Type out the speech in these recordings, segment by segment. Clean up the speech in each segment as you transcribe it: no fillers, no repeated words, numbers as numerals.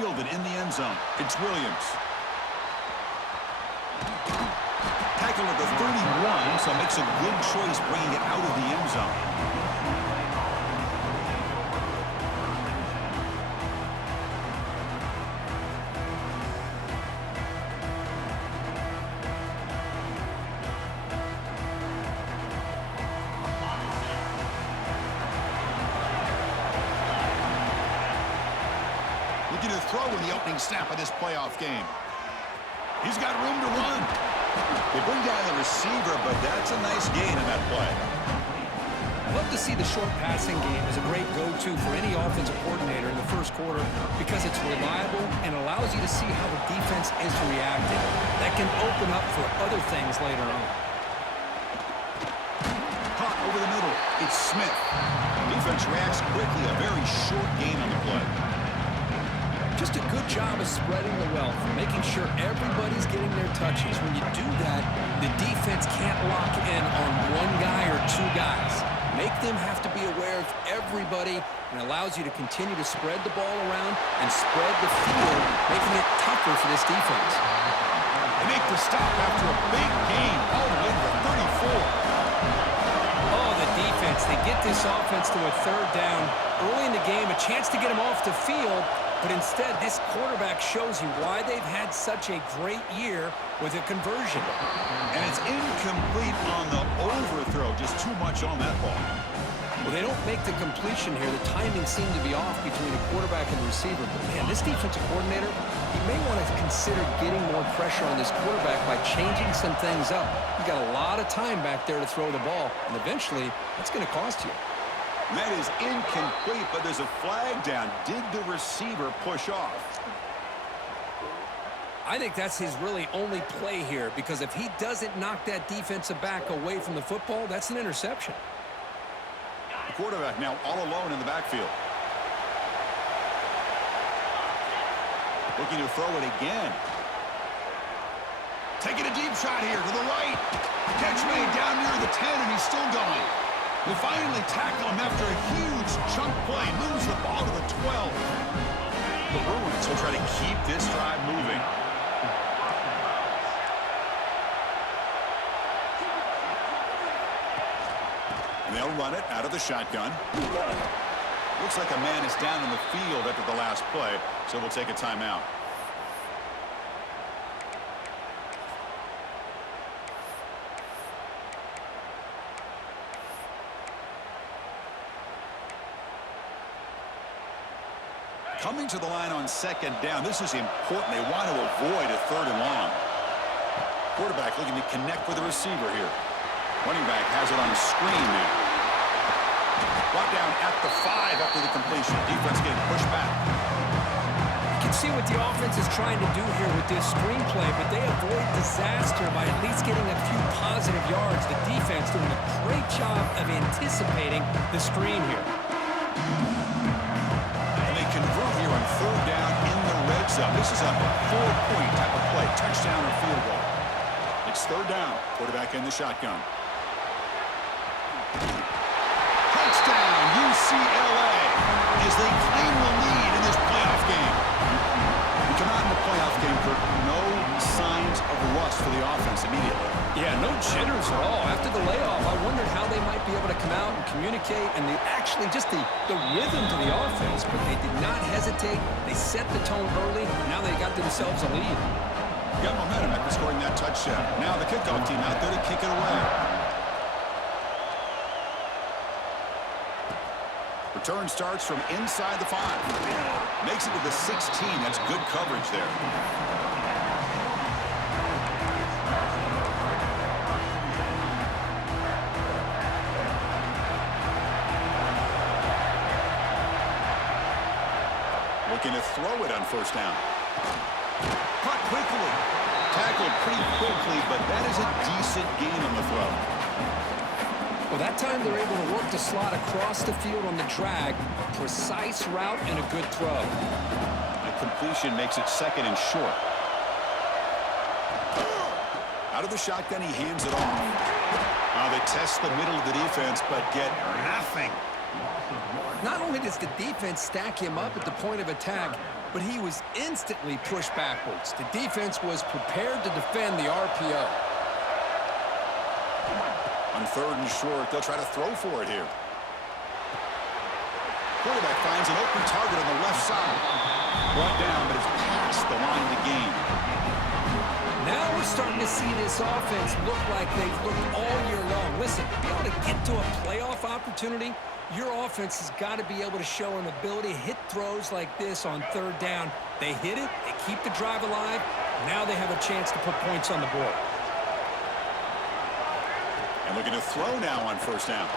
fielded in the end zone. It's Williams. Tackled at the 31, so makes a good choice bringing it out of the end zone. Looking to throw in the opening snap of this playoff game. He's got room to run. They bring down the receiver, but that's a nice gain in that play. I love to see the short passing game as a great go-to for any offensive coordinator in the first quarter because it's reliable and allows you to see how the defense is reacting. That can open up for other things later on. Caught over the middle. It's Smith. Defense reacts quickly. A very short gain on the play. Just a good job of spreading the wealth, making sure everybody's getting their touches. When you do that, the defense can't lock in on one guy or two guys. Make them have to be aware of everybody and allows you to continue to spread the ball around and spread the field, making it tougher for this defense. They make the stop after a big gain all the way to the 34. Oh, the defense. They get this offense to a third down early in the game, a chance to get them off the field. But instead, this quarterback shows you why they've had such a great year with a conversion. And it's incomplete on the overthrow. Just too much on that ball. Well, they don't make the completion here. The timing seemed to be off between the quarterback and the receiver. But, man, this defensive coordinator, he may want to consider getting more pressure on this quarterback by changing some things up. He's got a lot of time back there to throw the ball. And eventually, that's going to cost you. That is incomplete, but there's a flag down. Did the receiver push off? I think that's his really only play here, because if he doesn't knock that defensive back away from the football, that's an interception. The quarterback now all alone in the backfield. Looking to throw it again. Taking a deep shot here to the right. Catch made down near the 10, and he's still going. They finally tackle him after a huge chunk play. Moves the ball to the 12. The Bruins will try to keep this drive moving. And they'll run it out of the shotgun. Looks like a man is down in the field after the last play, so we'll take a timeout. Coming to the line on second down. This is important. They want to avoid a third and long. Quarterback looking to connect with the receiver here. Running back has it on a screen now. Brought down at the 5 after the completion. Defense getting pushed back. You can see what the offense is trying to do here with this screenplay, but they avoid disaster by at least getting a few positive yards. The defense doing a great job of anticipating the screen here. Convert here on third down in the red zone. This is a 4-point type of play, touchdown or field goal. It's third down. Quarterback in the shotgun. Touchdown, UCLA, as they claim the lead in this playoff game. We come out in the playoff game for no signs of rust for the offense immediately. Yeah, no jitters at all. After the layoff, I wondered how they might be able to come out and communicate and actually just the rhythm to the offense, but they did not hesitate. They set the tone early. Now they got themselves a lead. Got momentum after scoring that touchdown. Now the kickoff team out there to kick it away. Return starts from inside the 5. Makes it to the 16. That's good coverage there. Looking to throw it on first down. Caught quickly. Tackled pretty quickly, but that is a decent gain on the throw. Well, that time they're able to work the slot across the field on the drag. Precise route and a good throw. A completion makes it second and short. Out of the shotgun, he hands it off. They test the middle of the defense, but get nothing. Not only does the defense stack him up at the point of attack, but he was instantly pushed backwards. The defense was prepared to defend the RPO. On 3rd and short, they'll try to throw for it here. Quarterback finds an open target on the left side. Brought down, but it's past the line to gain. Now we're starting to see this offense look like they've looked all year long. Listen, to be able to get to a playoff opportunity, your offense has got to be able to show an ability to hit throws like this on 3rd down. They hit it, they keep the drive alive. Now they have a chance to put points on the board. And looking to throw now on 1st down.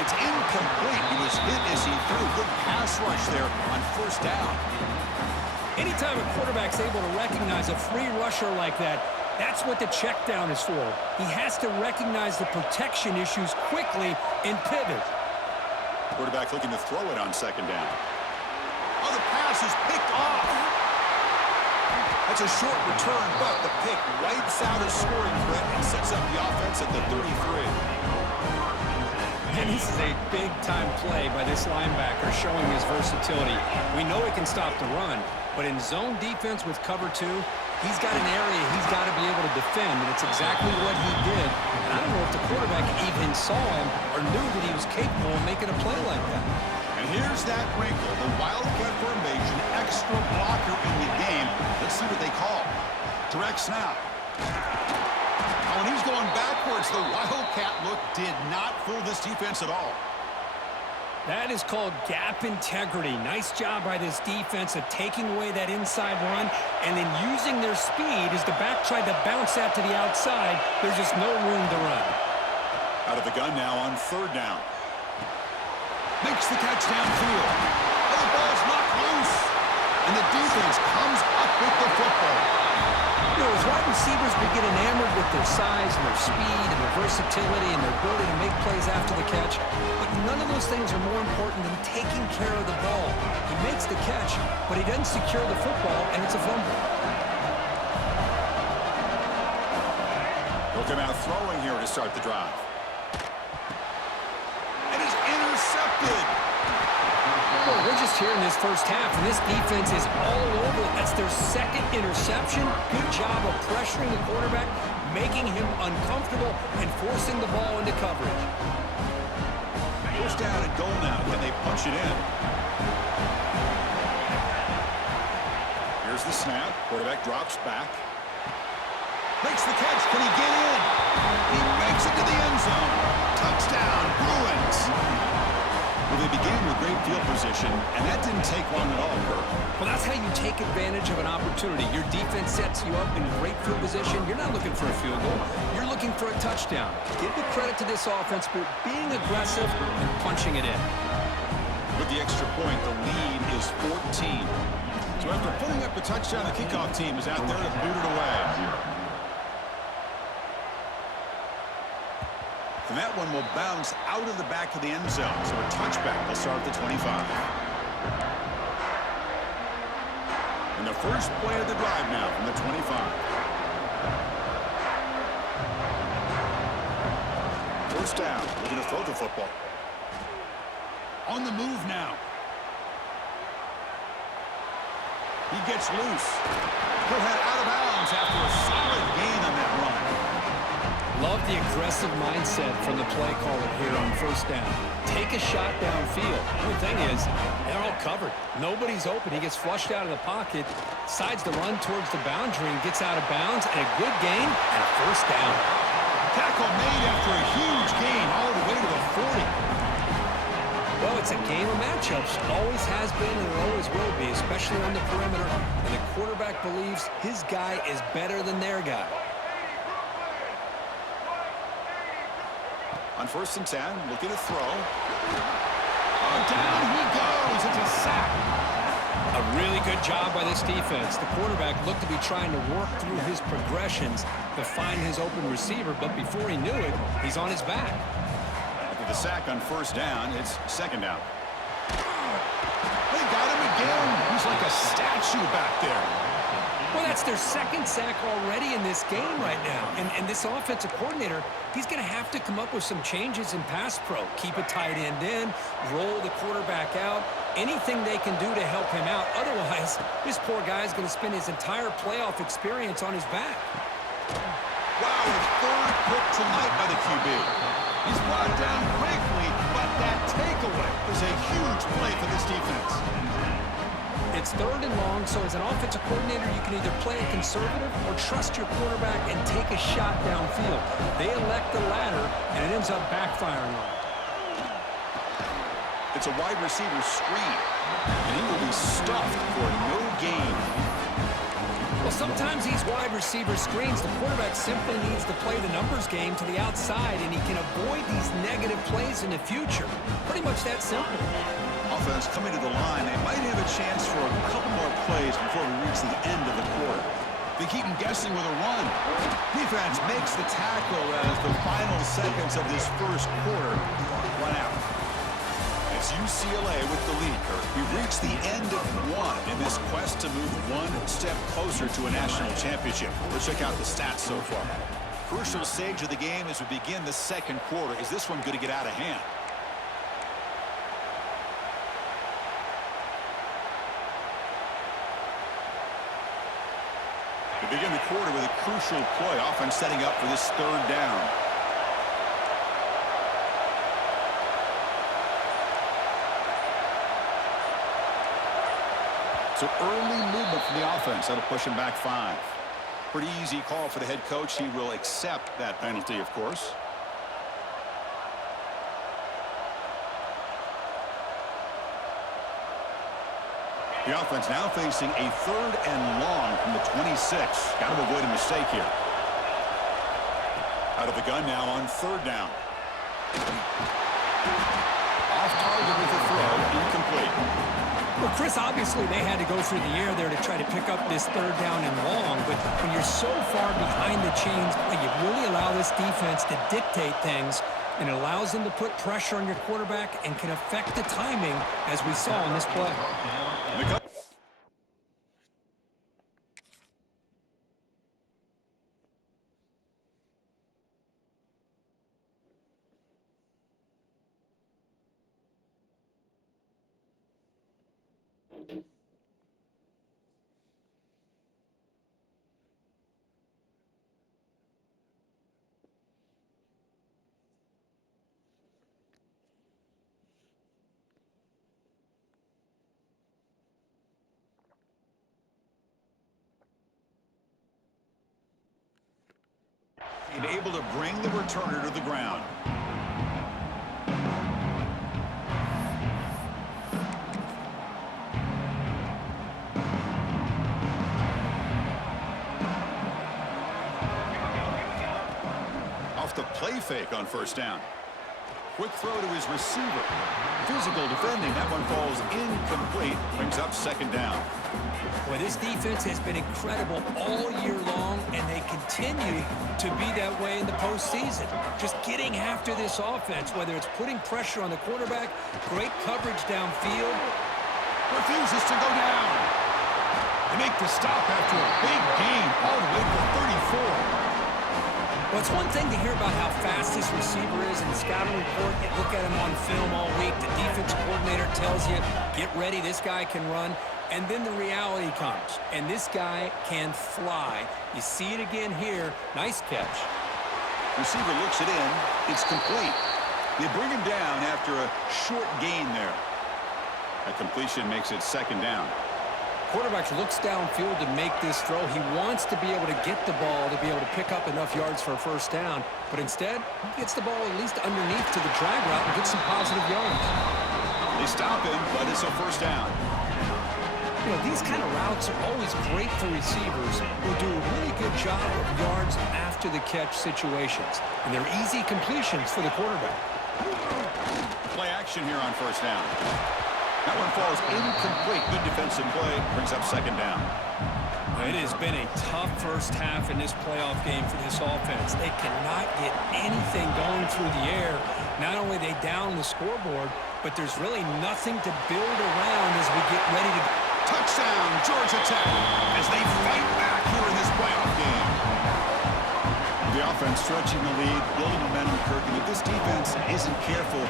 It's incomplete. He was hit as he threw. Good pass rush there on 1st down. Anytime a quarterback's able to recognize a free rusher like that, that's what the check down is for. He has to recognize the protection issues quickly and pivot. Quarterback looking to throw it on 2nd down. Oh, the pass is picked off. That's a short return, but the pick wipes out a scoring threat and sets up the offense at the 33. And this is a big-time play by this linebacker showing his versatility. We know he can stop the run, but in zone defense with cover 2, he's got an area he's got to be able to defend, and it's exactly what he did. And I don't know if the quarterback even saw him or knew that he was capable of making a play like that. And here's that wrinkle, the Wildcat formation, extra blocker in the game. Let's see what they call. Direct snap. Oh, and he's going backwards. The Wildcat look did not fool this defense at all. That is called gap integrity. Nice job by this defense of taking away that inside run and then using their speed as the back tried to bounce that to the outside. There's just no room to run. Out of the gun now on 3rd down. Makes the catch downfield. And the ball's knocked loose. And the defense comes up with the football. You know, as wide receivers, we get enamored with their size and their speed and their versatility and their ability to make plays after the catch. But none of those things are more important than taking care of the ball. He makes the catch, but he doesn't secure the football, and it's a fumble. He'll come out throwing here to start the drive. And he's intercepted. Well, we're just here in this 1st half, and this defense is all over it. That's their 2nd interception. Good job of pressuring the quarterback, making him uncomfortable, and forcing the ball into coverage. 1st down and goal now. Can they punch it in? Here's the snap. Quarterback drops back. Makes the catch. Can he get in? He makes it to the end zone. Touchdown, Bruins. Well, they began with great field position, and that didn't take long at all, Kirk. Well, that's how you take advantage of an opportunity. Your defense sets you up in great field position. You're not looking for a field goal. You're looking for a touchdown. Give the credit to this offense for being aggressive and punching it in. With the extra point, the lead is 14. So after putting up a touchdown, the kickoff team is out there to boot it away. And that one will bounce out of the back of the end zone. So a touchback will start at the 25. And the first play of the drive now from the 25. First down, looking to throw the football. On the move now. He gets loose. He'll head out of bounds after a solid gain on that run. Love the aggressive mindset from the play caller here on 1st down. Take a shot downfield. The only thing is, they're all covered. Nobody's open. He gets flushed out of the pocket, decides to run towards the boundary and gets out of bounds, and a good gain and a 1st down. Tackle made after a huge gain all the way to the 40. Well, it's a game of matchups. Always has been and it always will be, especially on the perimeter. And the quarterback believes his guy is better than their guy. On 1st and 10, looking to throw. Oh, down he goes. It's a sack. A really good job by this defense. The quarterback looked to be trying to work through his progressions to find his open receiver, but before he knew it, he's on his back. After the sack on 1st down, it's 2nd down. They got him again. He's like a statue back there. Well, that's their second sack already in this game right now. And this offensive coordinator, he's going to have to come up with some changes in pass pro. Keep a tight end in, roll the quarterback out, anything they can do to help him out. Otherwise, this poor guy is going to spend his entire playoff experience on his back. Wow, his third pick tonight by the QB. He's brought down quickly, but that takeaway is a huge play for this defense. It's 3rd and long, so as an offensive coordinator, you can either play it conservative or trust your quarterback and take a shot downfield. They elect the latter, and it ends up backfiring on them. It's a wide receiver screen, and he will be stuffed for no gain. Well, sometimes these wide receiver screens, the quarterback simply needs to play the numbers game to the outside, and he can avoid these negative plays in the future. Pretty much that simple. Offense coming to the line. They might have a chance for a couple more plays before we reach the end of the quarter. They keep him guessing with a run. Defense makes the tackle as the final seconds of this first quarter run out. It's UCLA with the lead, Kurt. We've reached the end of one in this quest to move one step closer to a national championship. Let's check out the stats so far. Crucial stage of the game as we begin the second quarter. Is this one going to get out of hand? We begin the quarter with a crucial play, often setting up for this 3rd down. So early movement from the offense. That'll push him back 5. Pretty easy call for the head coach. He will accept that penalty, of course. The offense now facing a 3rd and long from the 26. Got to avoid a mistake here. Out of the gun now on 3rd down. Off target with the throw, incomplete. Well, Chris, obviously they had to go through the air there to try to pick up this 3rd down and long, but when you're so far behind the chains, you really allow this defense to dictate things, and it allows them to put pressure on your quarterback and can affect the timing, as we saw in this play. And able to bring the returner to the ground. Off the play fake on 1st down. Quick throw to his receiver. Physical defending. That one falls incomplete. Brings up 2nd down. Boy, this defense has been incredible all year long, and they continue to be that way in the postseason. Just getting after this offense, whether it's putting pressure on the quarterback, great coverage downfield. Refuses to go down. They make the stop after a big gain all the way to the 34. Well, it's one thing to hear about how fast this receiver is in the scouting report. You look at him on film all week. The defense coordinator tells you, get ready, this guy can run. And then the reality comes, and this guy can fly. You see it again here. Nice catch. Receiver looks it in. It's complete. They bring him down after a short gain there. A completion makes it 2nd down. Quarterback looks downfield to make this throw. He wants to be able to get the ball to be able to pick up enough yards for a 1st down. But instead, he gets the ball at least underneath to the drag route and gets some positive yards. They stop him, but it's a 1st down. You know, these kind of routes are always great for receivers who do a really good job of yards after the catch situations. And they're easy completions for the quarterback. Play action here on 1st down. That one falls incomplete. Good defensive play. Brings up 2nd down. It has been a tough first half in this playoff game for this offense. They cannot get anything going through the air. Not only are they down the scoreboard, but there's really nothing to build around as we get ready Touchdown, Georgia Tech, as they fight back here in this playoff game. The offense stretching the lead, building momentum, Kirk, and if this defense isn't careful,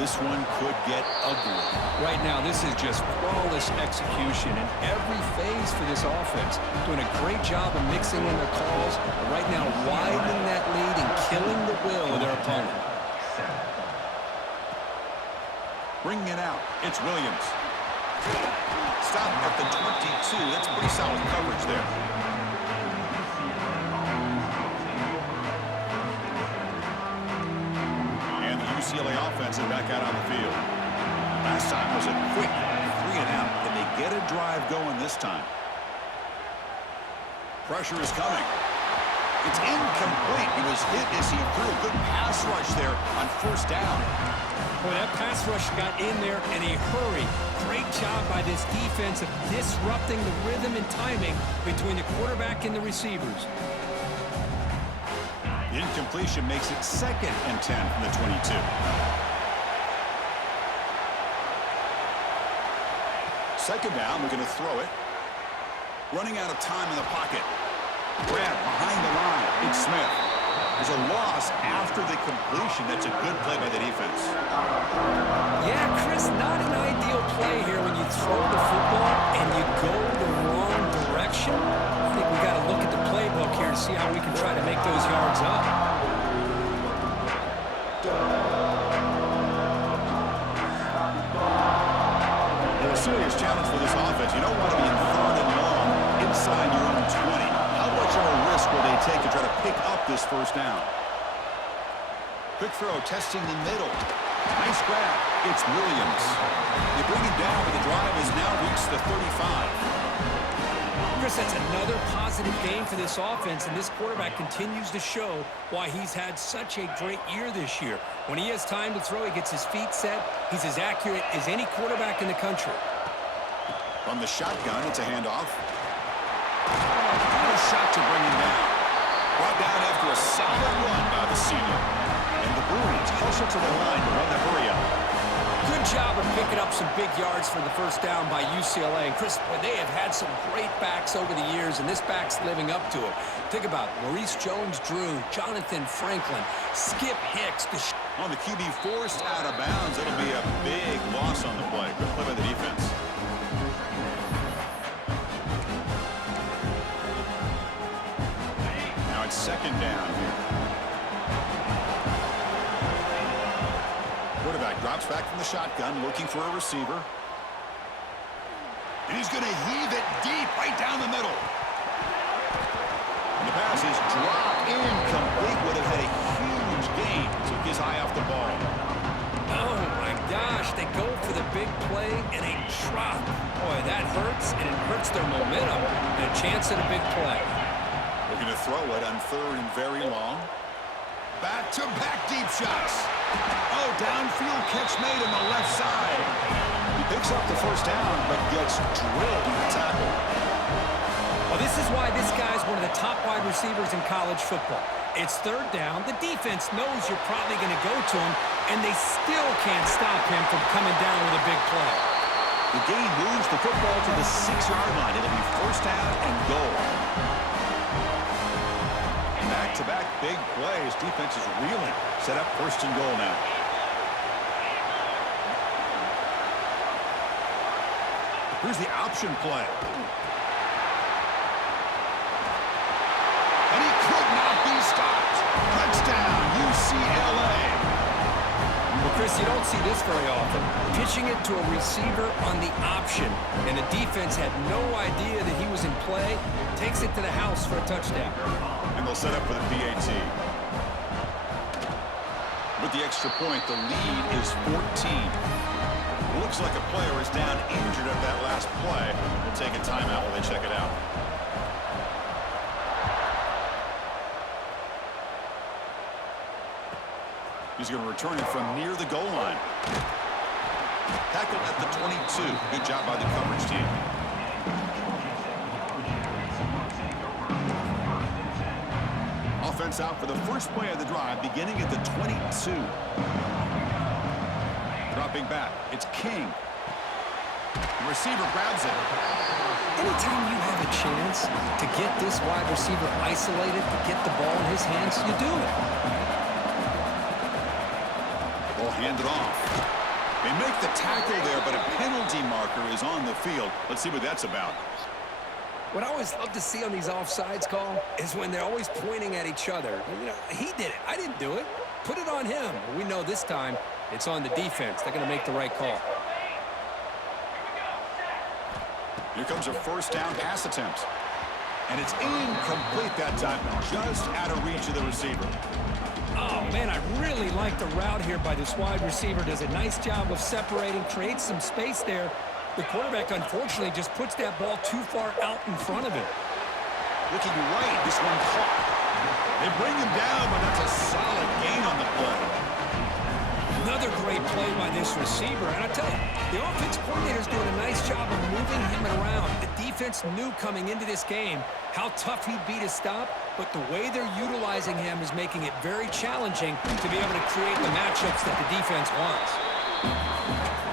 this one could get ugly. Right now, this is just flawless execution in every phase for this offense. Doing a great job of mixing in their calls, but right now widening that lead and killing the will of their opponent. Bringing it out, it's Williams. Stop at the 22. That's pretty solid coverage there. And the UCLA offense is back out on the field. Last time was a quick 3 and out. Can they get a drive going this time? Pressure is coming. It's incomplete. He was hit as he threw a good pass rush there on first down. Boy, that pass rush got in there in a hurry. Great job by this defense of disrupting the rhythm and timing between the quarterback and the receivers. The incompletion makes it 2nd and 10 from the 22. Second down, we're going to throw it. Running out of time in the pocket. Grab behind the line. It's Smith. There's a loss after the completion. That's a good play by the defense. Yeah, Chris, not an ideal play here when you throw the football and you go the wrong direction. I think we got to look at the playbook here and see how we can try to make those yards up. A serious challenge for this offense. You don't want to be in 3rd and long inside your own 20. How much of a risk will they take to try to pick up this first down? Quick throw, testing the middle. Nice grab. It's Williams. They bring it down, but the drive has now reached the 35. Chris, that's another positive game for this offense, and this quarterback continues to show why he's had such a great year this year. When he has time to throw, he gets his feet set. He's as accurate as any quarterback in the country. From the shotgun, it's a handoff. No shot to bring him down. Brought down after a solid run by the senior. And the Bruins hustle to the line to run the hurry up. Good job of picking up some big yards for the first down by UCLA. And Chris, they have had some great backs over the years, and this back's living up to it. Think about Maurice Jones-Drew, Jonathan Franklin, Skip Hicks. On the QB forced out of bounds, it'll be a big loss on the play. Good play by the defense. Now it's 2nd down here. Quarterback drops back from the shotgun, looking for a receiver. And he's going to heave it deep right down the middle. And the pass is dropped incomplete. Would have had a huge gain. Took his eye off the ball. Oh, my gosh. They go for the big play and a drop. Boy, that hurts, and it hurts their momentum. And a chance at a big play. Looking to throw it on 3rd and very long. Back-to-back deep shots. Oh, downfield catch made on the left side. He picks up the first down, but gets drilled in the tackle. Well, this is why this guy's one of the top wide receivers in college football. It's 3rd down. The defense knows you're probably going to go to him, and they still can't stop him from coming down with a big play. The game moves the football to the 6-yard line. It'll be first down and goal. Back-to-back big plays. Defense is reeling. Set up 1st and goal now. Here's the option play. And he could not be stopped. Touchdown, UCLA. Well, Chris, you don't see this very often. Pitching it to a receiver on the option, and the defense had no idea that he was in play. Takes it to the house for a touchdown. And they'll set up for the PAT. With the extra point, the lead is 14. Looks like a player is down injured at that last play. We'll take a timeout while they check it out. He's going to return it from near the goal line. Tackled at the 22. Good job by the coverage team. Offense out for the first play of the drive, beginning at the 22. Dropping back, it's King. The receiver grabs it. Anytime you have a chance to get this wide receiver isolated, to get the ball in his hands, you do it. Ball handed off. They make the tackle there, but a penalty marker is on the field. Let's see what that's about. What I always love to see on these offsides call is when they're always pointing at each other. You know, he did it. I didn't do it. Put it on him. We know this time it's on the defense. They're going to make the right call. Here comes a first down pass attempt. And it's incomplete that time. Just out of reach of the receiver. Oh, man, I really like the route here by this wide receiver. Does a nice job of separating, creates some space there. The quarterback, unfortunately, just puts that ball too far out in front of him. Looking right, this one caught. They bring him down, but that's a solid gain on the play. Another great play by this receiver. And I tell you, the offense coordinator's doing a nice job of moving him around. The defense knew coming into this game how tough he'd be to stop, but the way they're utilizing him is making it very challenging to be able to create the matchups that the defense wants.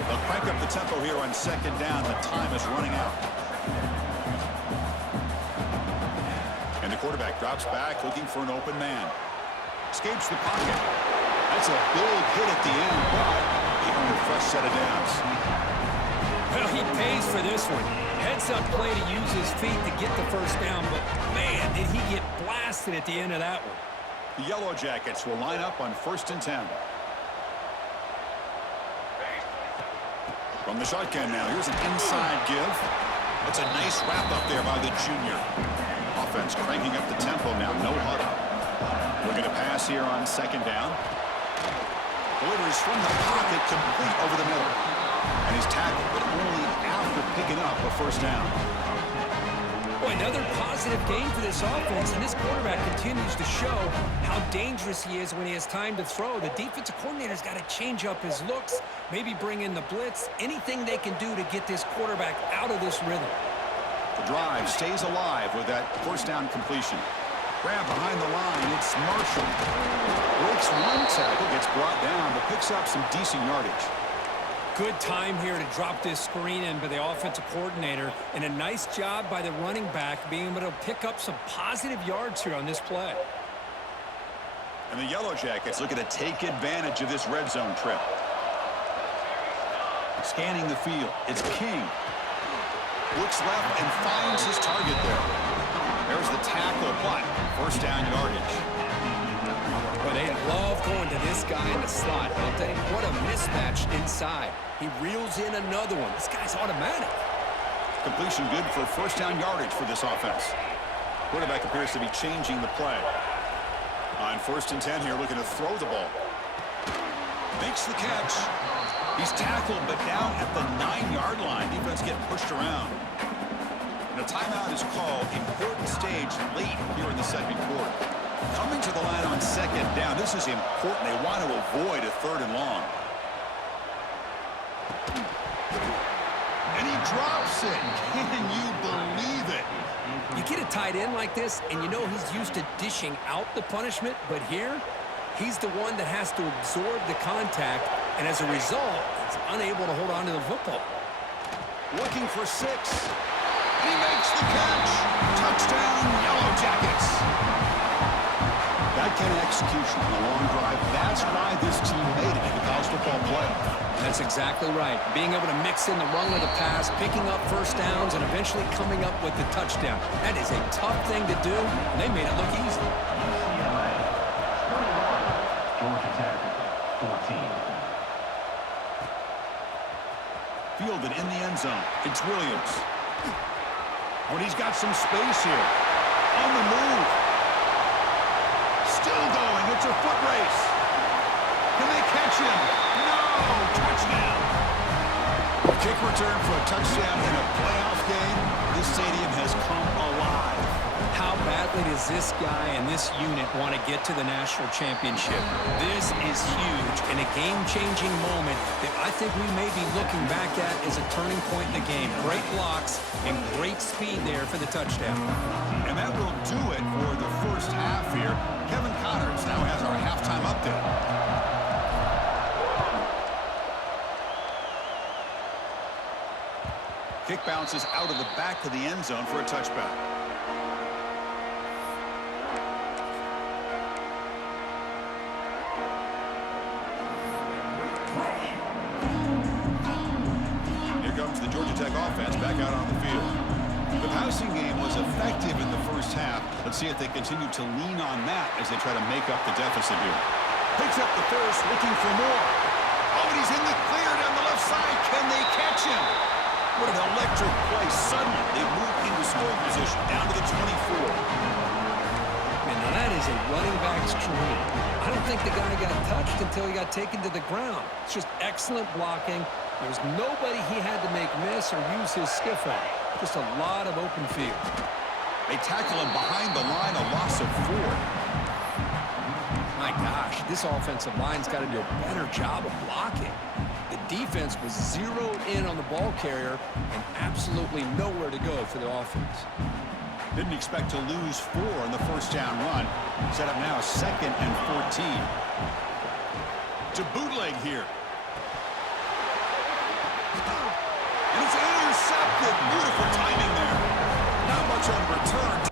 They'll crank up the tempo here on second down. The time is running out. And the quarterback drops back, looking for an open man. Escapes the pocket. That's a big hit at the end, but he earned a fresh set of downs. Well, he pays for this one. Heads-up play to use his feet to get the first down, but, man, did he get blasted at the end of that one. The Yellow Jackets will line up on 1st and 10. From the shotgun now, here's an inside give. That's a nice wrap up there by the junior. Offense cranking up the tempo now, no huddle. Looking to pass here on second down. Delivers from the pocket, complete over the middle. And he's tackled, but only after picking up a first down. Boy, another positive game for this offense, and this quarterback continues to show how dangerous he is when he has time to throw. The defensive coordinator's got to change up his looks, maybe bring in the blitz, anything they can do to get this quarterback out of this rhythm. The drive stays alive with that first down completion. Grab behind the line, it's Marshall. Breaks one tackle, gets brought down, but picks up some decent yardage. Good time here to drop this screen in by the offensive coordinator, and a nice job by the running back being able to pick up some positive yards here on this play. And the Yellow Jackets looking to take advantage of this red zone trip. Scanning the field, it's King. Looks left and finds his target there. There's the tackle, but first down yardage. But they love going to this guy in the slot, don't they? What a mismatch inside. He reels in another one. This guy's automatic. Completion good for first down yardage for this offense. Quarterback appears to be changing the play. On 1st and 10 here, looking to throw the ball. Makes the catch. He's tackled, but down at the 9-yard line. Defense getting pushed around. And a timeout is called. Important stage late here in the second quarter. Coming to the line on second down. This is important. They want to avoid a 3rd and long. And he drops it. Can you believe it? You get a tight end like this, and you know he's used to dishing out the punishment, but here, he's the one that has to absorb the contact, and as a result, he's unable to hold on to the football. Looking for 6. And he makes the catch. Touchdown, Yellow Jackets. That kind of execution on a long drive, that's why this team made it in the college football playoff. That's exactly right. Being able to mix in the run of the pass, picking up first downs, and eventually coming up with the touchdown. That is a tough thing to do, and they made it look easy. Georgia Tech, 14. Fielded in the end zone. It's Williams. When he's got some space here. On the move. Still going. It's a foot race. Can they catch him? No! Touchdown. A kick return for a touchdown in a playoff game. This stadium has come alive. How badly does this guy and this unit want to get to the national championship? This is huge and a game-changing moment that I think we may be looking back at as a turning point in the game. Great blocks and great speed there for the touchdown. And that will do it for the first half here. Kevin Connors now has our halftime update. Kick bounces out of the back of the end zone for a touchback. Here comes the Georgia Tech offense back out on the field. The passing game was effective in the first half. Let's see if they continue to lean on that as they try to make up the deficit here. Picks up the first, looking for more. Oh, and he's in the clear down the left side. Can they catch him? What an electric play. Suddenly, they move into scoring position down to the 24. And that is a running back's dream. I don't think the guy got touched until he got taken to the ground. It's just excellent blocking. There's nobody he had to make miss or use his skiff on. Just a lot of open field. They tackle him behind the line, a loss of 4. My gosh, this offensive line's got to do a better job of blocking. The defense was zeroed in on the ball carrier and absolutely nowhere to go for the offense. Didn't expect to lose 4 in the first down run. Set up now 2nd and 14. To bootleg here. And it's intercepted. Beautiful timing there. Not much on return.